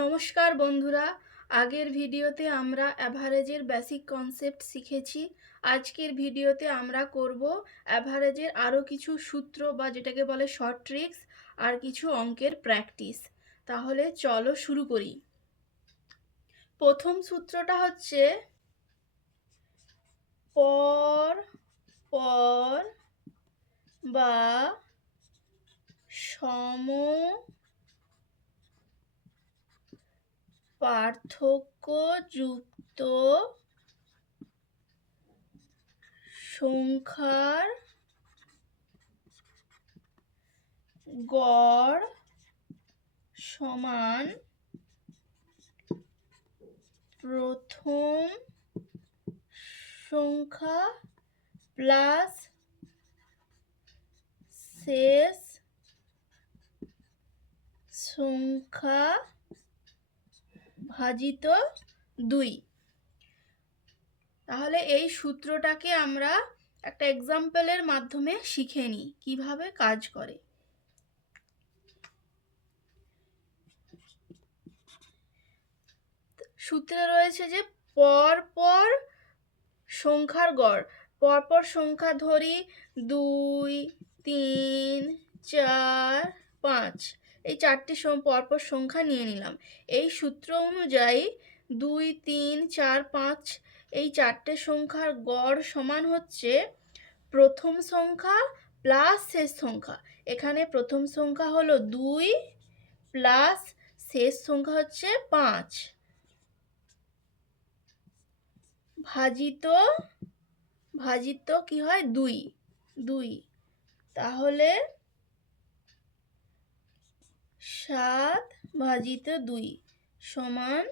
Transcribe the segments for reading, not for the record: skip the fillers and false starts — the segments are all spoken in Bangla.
নমস্কার বন্ধুরা, আগের ভিডিওতে আমরা অ্যাভারেজের বেসিক কনসেপ্ট শিখেছি। আজকের ভিডিওতে আমরা করব অ্যাভারেজের আরও কিছু সূত্র বা যেটাকে বলে শর্ট ট্রিক্স আর কিছু অঙ্কের প্র্যাকটিস। তাহলে চলো শুরু করি। প্রথম সূত্রটা হচ্ছে পর পর বা সম পার্থক্যযুক্ত সংখ্যার গড় সমান প্রথম সংখ্যা প্লাস শেষ সংখ্যা ভাজিত 2। তাহলে এই সূত্রটাকে আমরা একটা এক্সাম্পলের মাধ্যমে শিখে নিই কিভাবে কাজ করে। সূত্রে রয়েছে যে পরপর সংখ্যার গড়, পরপর সংখ্যা ধরি 2, 3, 4, 5, এই চারটি পরপর সংখ্যা নিয়ে নিলাম। এই সূত্র অনুযায়ী 2, 3, 4, 5 এই চারটে সংখ্যার গড় সমান হচ্ছে প্রথম সংখ্যা প্লাস শেষ সংখ্যা। এখানে প্রথম সংখ্যা হলো 2 প্লাস শেষ সংখ্যা হচ্ছে 5 ভাজিত কি হয় 2। তাহলে 7 ভাজিত 2 সমান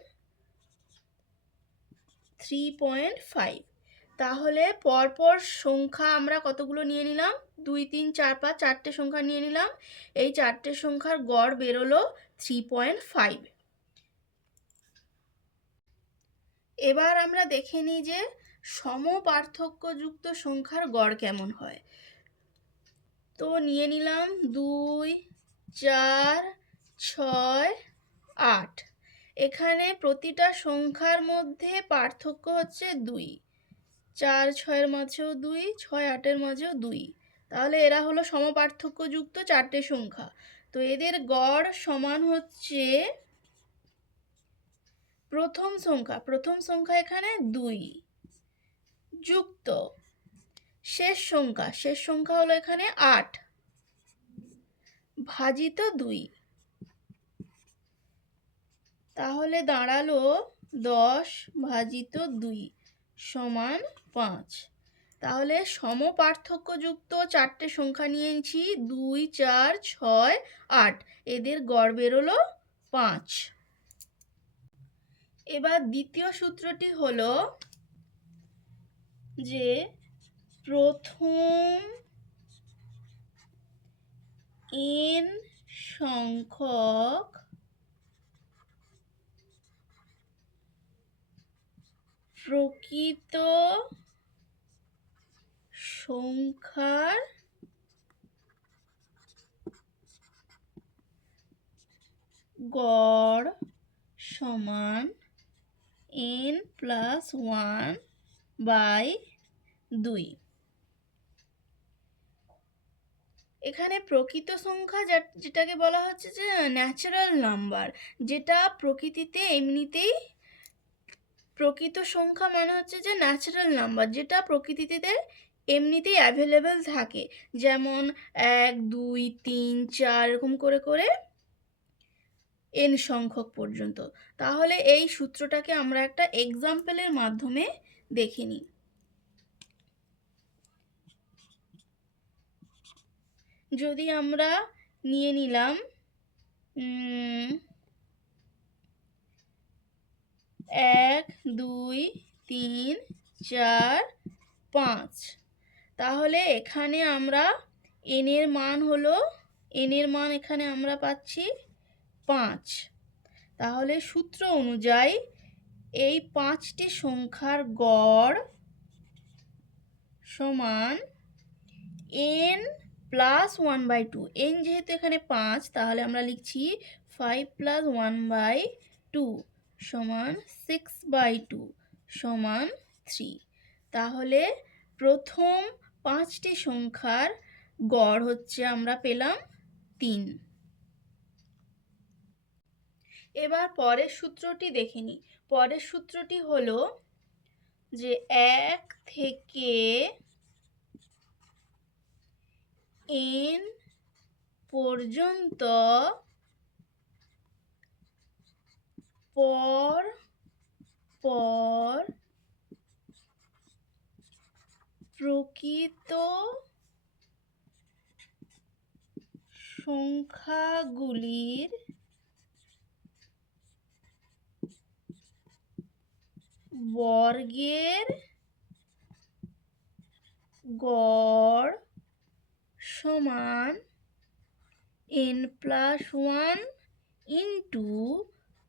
3.5। তাহলে পরপর সংখ্যা আমরা কতগুলো নিয়ে নিলাম? 2, 3, 4, 5 চারটে সংখ্যা নিয়ে নিলাম। এই চারটে সংখ্যার গড় বেরোলো 3.5। এবার আমরা দেখে নিই যে সমপার্থক্যযুক্ত সংখ্যার গড় কেমন হয়। তো নিয়ে নিলাম 2, 4, 6, 8। এখানে প্রতিটা সংখ্যার মধ্যে পার্থক্য হচ্ছে 2। 4, 6-এর মাঝেও 2, 6, 8-এর মাঝেও 2। তাহলে এরা হলো সমপার্থক্যযুক্ত চারটে সংখ্যা। তো এদের গড় সমান হচ্ছে প্রথম সংখ্যা এখানে 2 যুক্ত শেষ সংখ্যা হলো এখানে 8 ভাজিত 2। তাহলে দাঁড়ালো 10 ভাজিত 2 সমান 5। তাহলে সমপার্থক্যযুক্ত চারটে সংখ্যা নিয়েছি 2, 4, 6, 8, এদের গড় বেরোলো 5। এবার দ্বিতীয় সূত্রটি হলো যে প্রথম n সংখ্যক প্রকৃত সংখ্যার গড় সমান n + 1/2। এখানে প্রকৃত সংখ্যা যেটাকে বলা হচ্ছে যে ন্যাচারাল নাম্বার, যেটা প্রকৃতিতে এমনিতেই, প্রকৃত সংখ্যা মানে হচ্ছে যে ন্যাচারাল নাম্বার যেটা প্রকৃতিতে এমনিতেই অ্যাভেলেবেল থাকে, যেমন 1, 2, 3, 4 এরকম করে করে n সংখ্যক পর্যন্ত। তাহলে এই সূত্রটাকে আমরা একটা এক্সাম্পলের মাধ্যমে দেখে নিই। যদি আমরা নিয়ে নিলাম 1, 2, 3, 4, 5, তাহলে এখানে আমরা n এর মান এখানে আমরা পাচ্ছি 5। তাহলে সূত্র অনুযায়ী এই 5টি সংখ্যার গড় সমান n + 1/2। n যেহেতু এখানে 5, তাহলে আমরা লিখছি 5 + 1/2 2 সমান 6/2 সমান 3। তাহলে প্রথম 5টি সংখ্যার গড় হচ্ছে আমরা পেলাম 3। এবার পরের সূত্রটি দেখে নিই। পরের সূত্রটি হলো যে 1 থেকে n পর্যন্ত পর পর প্রকৃত সংখ্যাগুলির বর্গের গড় সমান n+1 ইন্টু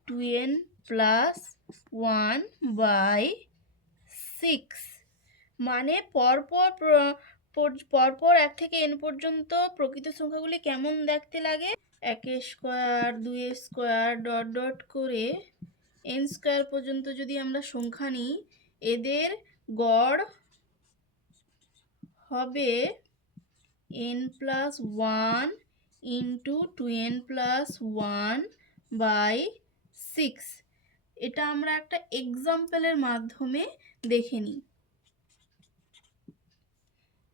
2n+1/6। মানে পরপর 1 থেকে n পর্যন্ত প্রকৃত সংখ্যাগুলি কেমন দেখতে লাগে, 1 স্কোয়ার 2 স্কোয়ার ডট ডট করে n স্কোয়ার পর্যন্ত যদি আমরা সংখ্যা নিই, এদের গড় হবে n+1 ইন্টু 2n+1/6। এটা আমরা একটা এক্সাম্পলের মাধ্যমে দেখে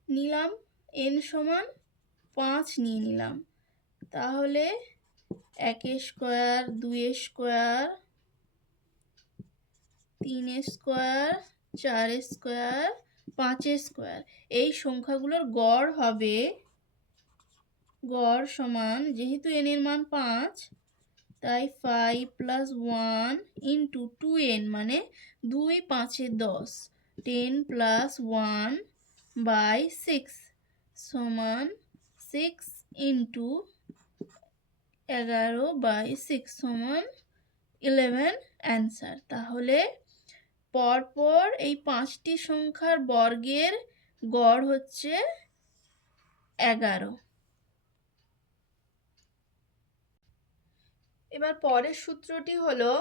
নিলাম। n সমান 5 নিয়ে নিলাম। তাহলে 1 square 2 square 3 square 4 square 5 square, এই সংখ্যাগুলোর গড় হবে, গড় সমান, যেহেতু n এর মান 5 তাই 5+1 ইন্টু 2n মানে 2 5 10, 10+1/6 সমান 6 ইন্টু 11/6 সমান 11 অ্যান্সার। তাহলে পরপর এই 5টি সংখ্যার বর্গের গড় হচ্ছে 11। এবার পরের সূত্রটি হলো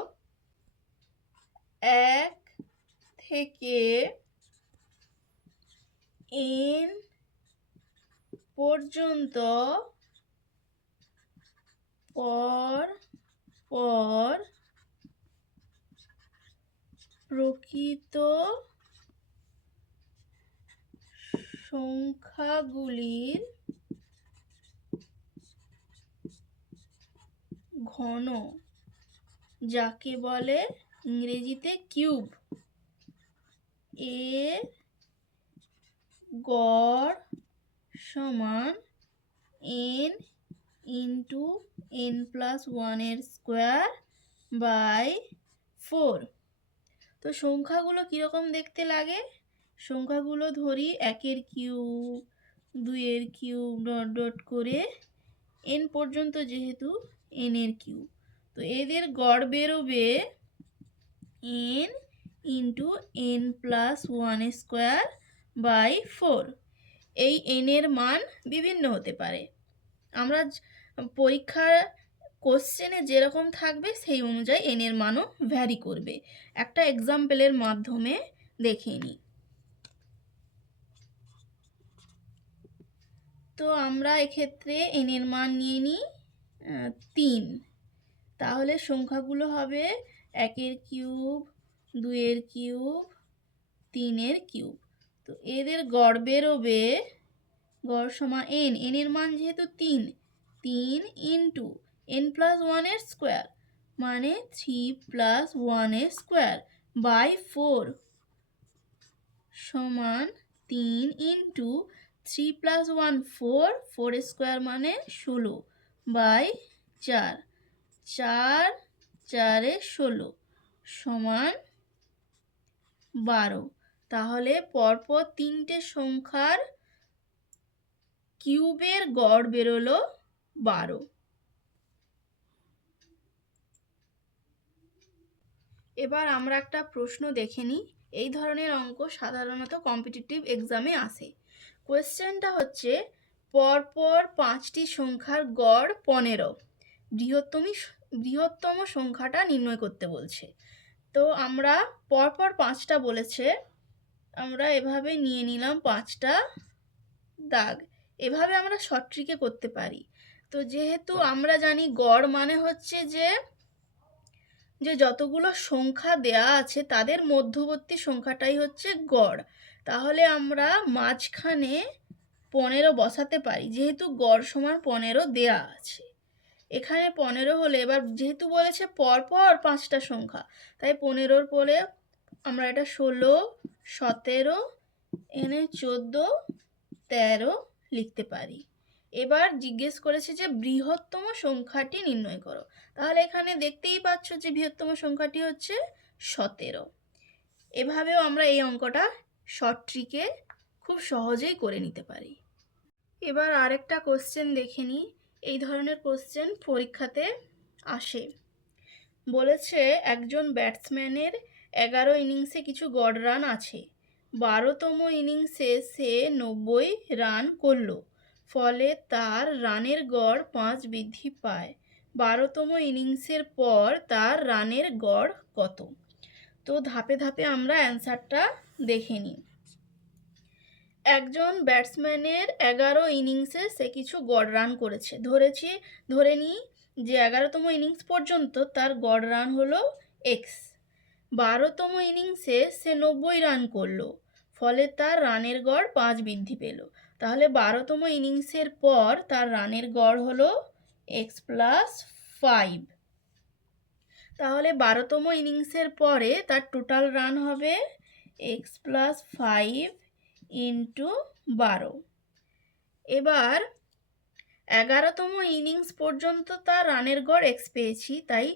1 থেকে n পর্যন্ত পর পর প্রকৃত সংখ্যাগুলির ঘন, যাকে বলে ইংরেজিতে কিউব, এর গড় সমান n ইন্টু n+1/4। তো সংখ্যাগুলো কীরকম দেখতে লাগে, সংখ্যাগুলো ধরি 1 কিউব 2 কিউব ডট ডট করে n পর্যন্ত, যেহেতু n এর কিউব, তো এদের গড় বেরোবে n ইন্টু n+1/4। এই n এর মান বিভিন্ন হতে পারে, আমরা পরীক্ষার কোশ্চেনে যেরকম থাকবে সেই অনুযায়ী n এর মানও ভ্যারি করবে। একটা এক্সাম্পলের মাধ্যমে দেখে নিই। তো আমরা এক্ষেত্রে n এর মান নিয়ে নিই 3। তাহলে সংখ্যাগুলো হবে 1 কিউব 2 কিউব 3 কিউব। তো এদের গড় বেরোবে, গড় সমান n এর মান যেহেতু 3 ইন্টু n+1/4 মানে 3+1/4 সমান 3 ইন্টু 3+1 4, 4 স্কোয়ার মানে 16/4, 4 4 16 সমান 12। তাহলে পরপর 3টে সংখ্যার কিউবের গড় বেরোলো 12। এবার আমরা একটা প্রশ্ন দেখে নিই। এই ধরনের অঙ্ক সাধারণত কম্পিটিটিভ এক্সামে আসে। কোয়েশ্চেনটা হচ্ছে, পরপর 5টি সংখ্যার গড় 15, বৃহত্তম সংখ্যাটা নির্ণয় করতে বলছে। তো আমরা পরপর 5টা বলেছে, আমরা এভাবে নিয়ে নিলাম 5টা দাগ। এভাবে আমরা শর্ট ট্রিকে করতে পারি। তো যেহেতু আমরা জানি গড় মানে হচ্ছে যে যতগুলো সংখ্যা দেয়া আছে তাদের মধ্যবর্তী সংখ্যাটাই হচ্ছে গড়, তাহলে আমরা মাঝখানে 15 বসাতে পারি, যেহেতু গড় সমান 15 দেয়া আছে। এখানে 15 হলে এবার যেহেতু বলেছে পরপর 5টা সংখ্যা, তাই 15-র পরে আমরা এটা 16, 17, এনে 14, 13 লিখতে পারি। এবার জিজ্ঞেস করেছে যে বৃহত্তম সংখ্যাটি নির্ণয় করো। তাহলে এখানে দেখতেই পাচ্ছ যে বৃহত্তম সংখ্যাটি হচ্ছে 17। এভাবেও আমরা এই অঙ্কটা শর্ট ট্রিকে খুব সহজেই করে নিতে পারি। এবার আরেকটা কোশ্চেন দেখে নিই। এই ধরনের কোশ্চেন পরীক্ষাতে আসে। বলেছে একজন ব্যাটসম্যানের 11 ইনিংসে কিছু গড় রান আছে। 12তম ইনিংসে সে 90 রান করলো, ফলে তার রানের গড় 5 বৃদ্ধি পায়। 12তম ইনিংসের পর তার রানের গড় কত? তো ধাপে ধাপে আমরা অ্যান্সারটা দেখে নিই। একজন ব্যাটসম্যানের 11 ইনিংসে সে কিছু গড় রান করেছে। ধরে নিই যে 11তম ইনিংস পর্যন্ত তার গড় রান হলো এক্স। 12তম ইনিংসে সে 90 রান করলো, ফলে তার রানের গড় 5 বৃদ্ধি পেল। তাহলে 12তম ইনিংসের পর তার রানের গড় হলো এক্স প্লাস 5। তাহলে 12তম ইনিংসের পরে তার টোটাল রান হবে এক্স প্লাস 5 ইন্টু 12। এবার 11তম ইনিংস পর্যন্ত তার রানের গড় এক্স পেয়েছি, তাই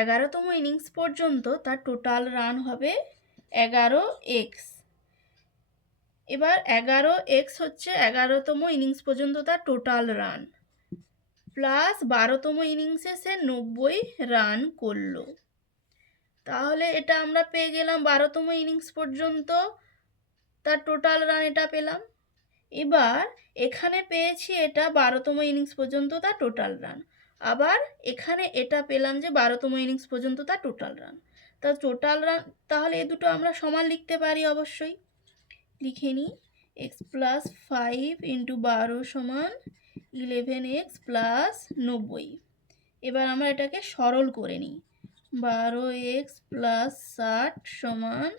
11তম ইনিংস পর্যন্ত তার টোটাল রান হবে 11x। এবার 11x হচ্ছে 11তম ইনিংস পর্যন্ত তার টোটাল রান, প্লাস 12তম ইনিংসে সে 90 রান করলো। তাহলে এটা আমরা পেয়ে গেলাম 12তম ইনিংস পর্যন্ত তার টোটাল রান, এটা পেলাম। এবার এখানে পেয়েছি এটা 12তম ইনিংস পর্যন্ত তার টোটাল রান, আবার এখানে এটা পেলাম যে 12তম ইনিংস পর্যন্ত তার টোটাল রান। তার টোটাল রান, তাহলে এই দুটো আমরা সমান লিখতে পারি অবশ্যই। লিখে নিই এক্স প্লাস 5 ইন্টু 12 সমান 11x প্লাস 90। এবার আমরা এটাকে সরল করে নিই। 12x প্লাস 60 সমান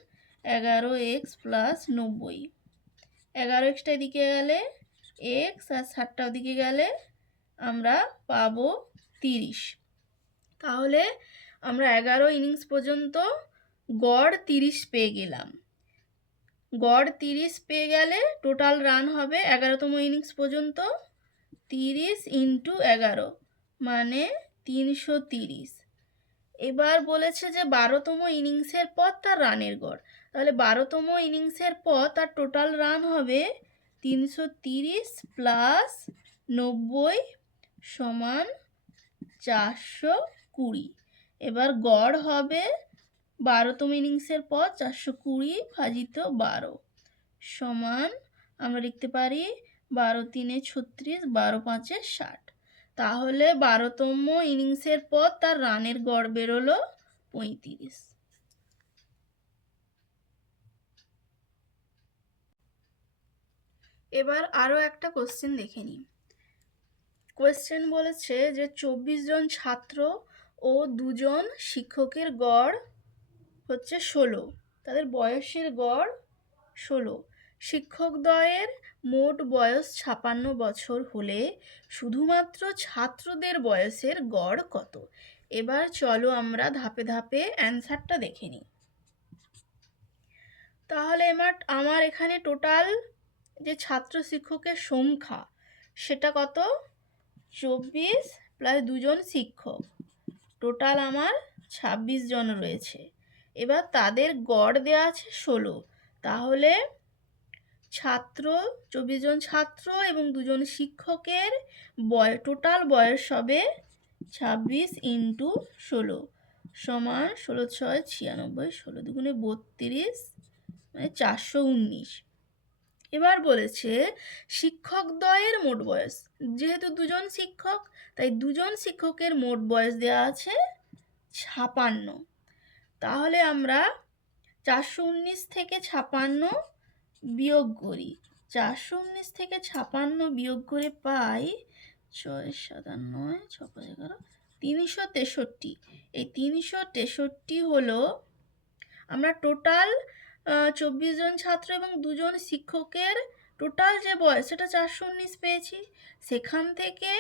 11x প্লাস 90। 11xটা এদিকে গেলে এক্স আর 60টা ওদিকে গেলে আমরা পাবো 30। তাহলে আমরা 11 ইনিংস পর্যন্ত গড় 30 পেয়ে গেলাম। গড় 30 পেয়ে গেলে টোটাল রান হবে 11তম ইনিংস পর্যন্ত 30 ইন্টু 11 মানে 330। এবার বলেছে যে 12তম ইনিংসের পর তার রানের গড়, তাহলে 12তম ইনিংসের পর তার টোটাল রান হবে 330 প্লাস 90 সমান 420। এবার গড় হবে 12তম ইনিংসের পর 420 ভাজিত 12 সমান আমরা লিখতে পারি 12 3 36, 12 5 60। তাহলে 12তম ইনিংসের পর তার রানের গড় বেরোলো 35। এবার আরও একটা কোশ্চেন দেখে নিই। কোশ্চেন বলেছে যে 24 জন ছাত্র ও 2 জন শিক্ষকের গড় হচ্ছে 16, তাদের বয়সের গড় 16। শিক্ষকদ্বয়ের মোট বয়স 56 বছর হলে শুধুমাত্র ছাত্রদের বয়সের গড় কত? এবার চলো আমরা ধাপে ধাপে অ্যান্সারটা দেখে নিই। তাহলে আমার এখানে টোটাল যে ছাত্র শিক্ষকের সংখ্যা সেটা কত? 24 প্লাস 2 জন শিক্ষক, টোটাল আমার 26 জন রয়েছে। এবার তাদের গড় দেওয়া আছে 16, তাহলে 24 জন ছাত্র এবং 2 জন শিক্ষকের টোটাল বয়স হবে 26 ইন্টু 16 সমান 16 6 96, 16 দুগুণে 32 মানে 419। এবার বলেছে শিক্ষকদ্বয়ের মোট বয়স। যেহেতু দুজন শিক্ষক, তাই দুজন শিক্ষকের মোট বয়স দেওয়া আছে 56। তাহলে আমরা 419 থেকে 56 বিয়োগ করি। 419 থেকে 56 বিয়োগ করে পাই 6 7 9 6 5 11 363। এই 363 হলো আমরা টোটাল 24 জন ছাত্র এবং দুজন শিক্ষকের টোটাল যে বয়স সেটা 419 পেয়েছি। সেখান থেকে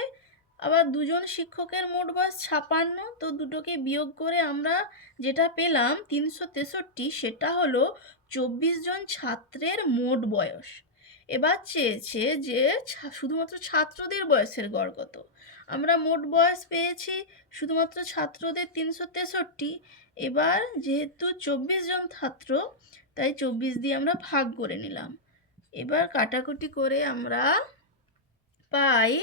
আবার দুজন শিক্ষকের মোট বয়স 56, তো দুটোকে বিয়োগ করে আমরা যেটা পেলাম 363, সেটা হলো 24 জন ছাত্রের মোট বয়স। এবার চেয়েছে যে শুধুমাত্র ছাত্রদের বয়সের গড় কত। আমরা মোট বয়স পেয়েছি শুধুমাত্র ছাত্রদের 363। এবার যেহেতু 24 জন ছাত্র, তাই 24 দিয়ে আমরা ভাগ করে নিলাম। এবার কাটাকুটি করে আমরা পাই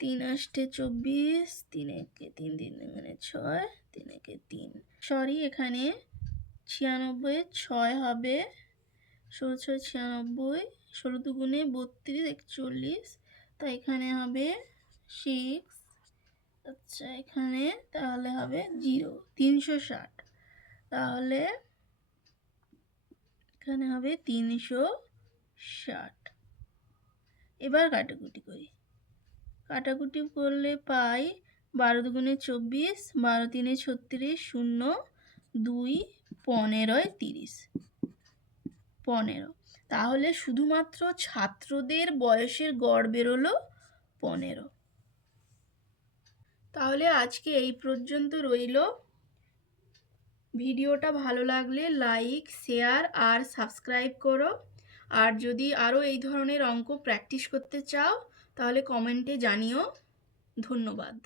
3 8 24, 3 1 3 3 মানে 6, 3 1 3, সরি এখানে 96 6 হবে, 16 6 96, 16 দুগুণে 32 41, তাই এখানে হবে 6। আচ্ছা এখানে তাহলে হবে 0 360, তাহলে এখানে হবে 360। এবার কাটাকুটি করি। কাটাকুটি করলে পাই 12 দুগুণে 24, 12 3 36, 0 2 15 30, 15। তাহলে শুধুমাত্র ছাত্রদের বয়সের গড় বেরোলো 15। তাহলে আজকে এই পর্যন্ত রইল। ভিডিওটা ভালো লাগলে লাইক, শেয়ার আর সাবস্ক্রাইব করো। আর যদি আরও এই ধরনের অঙ্ক প্র্যাকটিস করতে চাও তাহলে কমেন্টে জানিও। ধন্যবাদ।